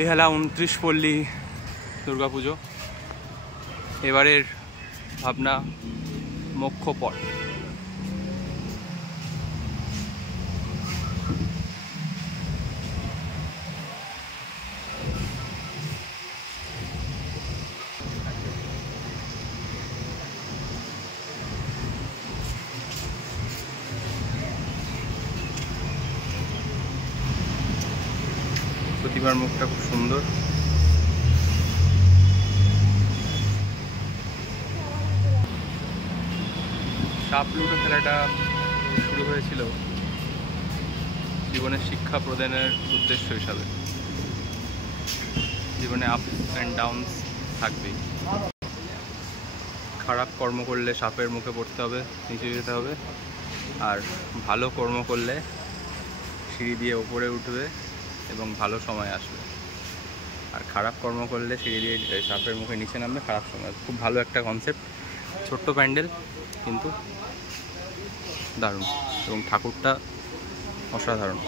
বেহালা 29 পল্লী দুর্গাপুজো। এবারের ভাবনা মোক্ষপট। প্রতিমার মুখটা খুব সুন্দর। সাপ লুডো খেলাটা শুরু হয়েছিল জীবনের শিক্ষা প্রদানের উদ্দেশ্য হিসাবে। জীবনে আপস অ্যান্ড ডাউনস থাকবেই। খারাপ কর্ম করলে সাপের মুখে পড়তে হবে, নিচে যেতে হবে, আর ভালো কর্ম করলে সিঁড়ি দিয়ে ওপরে উঠবে এবং ভালো সময় আসবে। আর খারাপ কর্ম করলে সিঁড়ি দিয়ে সাপের মুখে নিচে নামবে, খারাপ সময়। খুব ভালো একটা কনসেপ্ট, ছোট্ট প্যান্ডেল কিন্তু দারুণ, এবং ঠাকুরটা অসাধারণ।